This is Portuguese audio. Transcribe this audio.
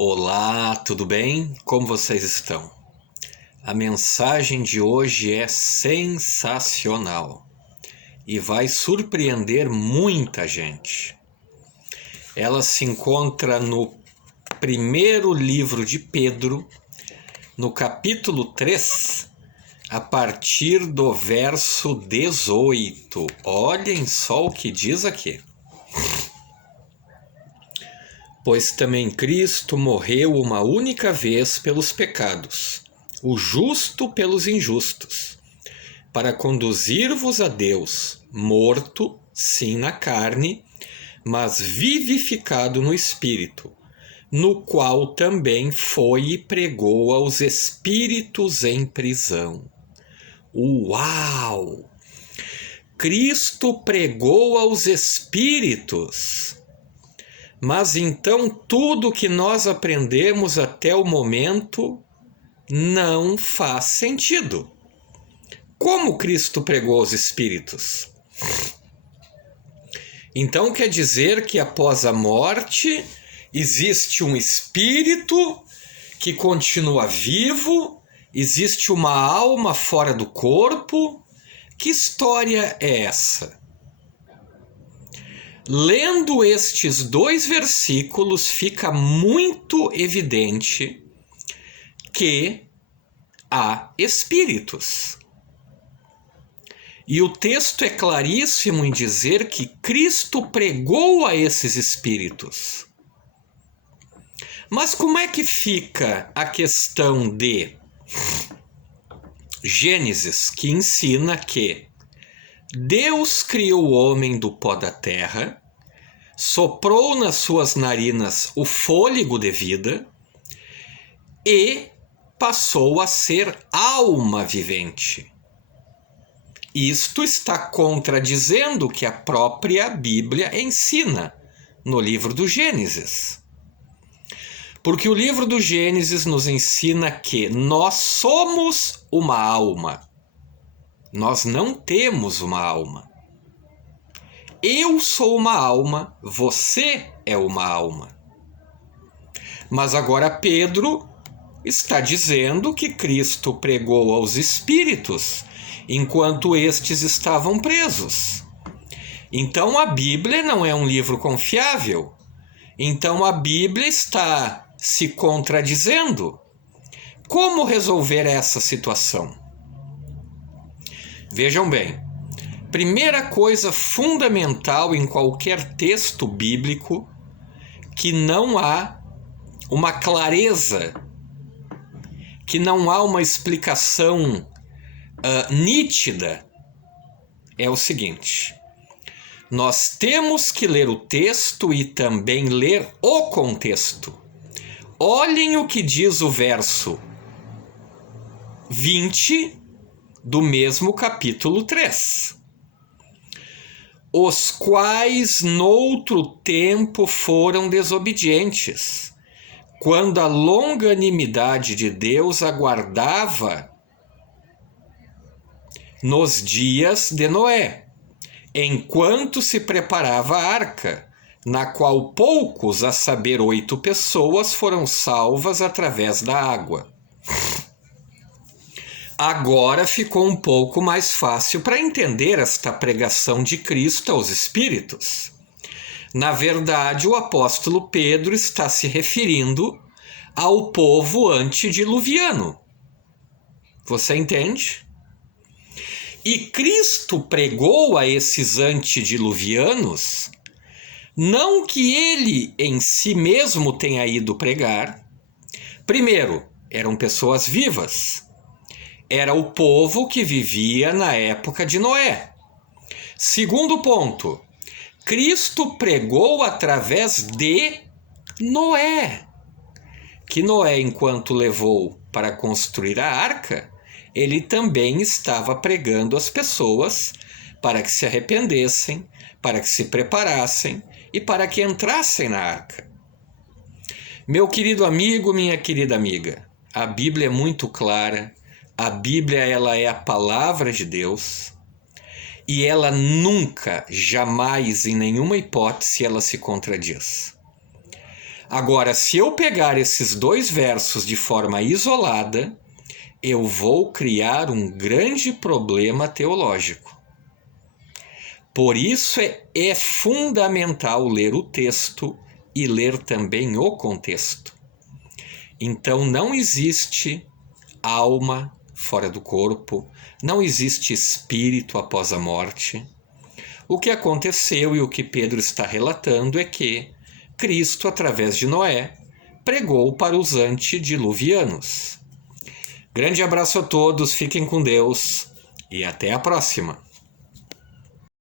Olá, tudo bem? Como vocês estão? A mensagem de hoje é sensacional e vai surpreender muita gente. Ela se encontra no primeiro livro de Pedro, no capítulo 3, a partir do verso 18. Olhem só o que diz aqui. Pois também Cristo morreu uma única vez pelos pecados, o justo pelos injustos, para conduzir-vos a Deus, morto, sim na carne, mas vivificado no Espírito, no qual também foi e pregou aos espíritos em prisão. Uau! Cristo pregou aos espíritos. Mas então tudo que nós aprendemos até o momento não faz sentido. Como Cristo pregou aos espíritos? Então quer dizer que após a morte existe um espírito que continua vivo, existe uma alma fora do corpo? Que história é essa? Lendo estes dois versículos, fica muito evidente que há espíritos. E o texto é claríssimo em dizer que Cristo pregou a esses espíritos. Mas como é que fica a questão de Gênesis, que ensina que Deus criou o homem do pó da terra, soprou nas suas narinas o fôlego de vida e passou a ser alma vivente. Isto está contradizendo o que a própria Bíblia ensina no livro do Gênesis. Porque o livro do Gênesis nos ensina que nós somos uma alma. Nós não temos uma alma. Eu sou uma alma, você é uma alma. Mas agora Pedro está dizendo que Cristo pregou aos espíritos enquanto estes estavam presos. Então a Bíblia não é um livro confiável. Então a Bíblia está se contradizendo. Como resolver essa situação? Vejam bem, primeira coisa fundamental em qualquer texto bíblico, que não há uma clareza, que não há uma explicação nítida, é o seguinte: nós temos que ler o texto e também ler o contexto. Olhem o que diz o verso 20 do mesmo capítulo 3. Os quais noutro tempo foram desobedientes, quando a longanimidade de Deus aguardava nos dias de Noé, enquanto se preparava a arca, na qual poucos, a saber 8 pessoas, foram salvas através da água. Agora ficou um pouco mais fácil para entender esta pregação de Cristo aos espíritos. Na verdade, o apóstolo Pedro está se referindo ao povo antediluviano. Você entende? E Cristo pregou a esses antediluvianos, não que ele em si mesmo tenha ido pregar. Primeiro, eram pessoas vivas. Era o povo que vivia na época de Noé. Segundo ponto, Cristo pregou através de Noé. Que Noé, enquanto levou para construir a arca, ele também estava pregando às pessoas para que se arrependessem, para que se preparassem e para que entrassem na arca. Meu querido amigo, minha querida amiga, a Bíblia é muito clara. A Bíblia, ela é a palavra de Deus e ela nunca, jamais, em nenhuma hipótese, ela se contradiz. Agora, se eu pegar esses dois versos de forma isolada, eu vou criar um grande problema teológico. Por isso é fundamental ler o texto e ler também o contexto. Então não existe alma fora do corpo, não existe espírito após a morte. O que aconteceu e o que Pedro está relatando é que Cristo, através de Noé, pregou para os antediluvianos. Grande abraço a todos, fiquem com Deus e até a próxima.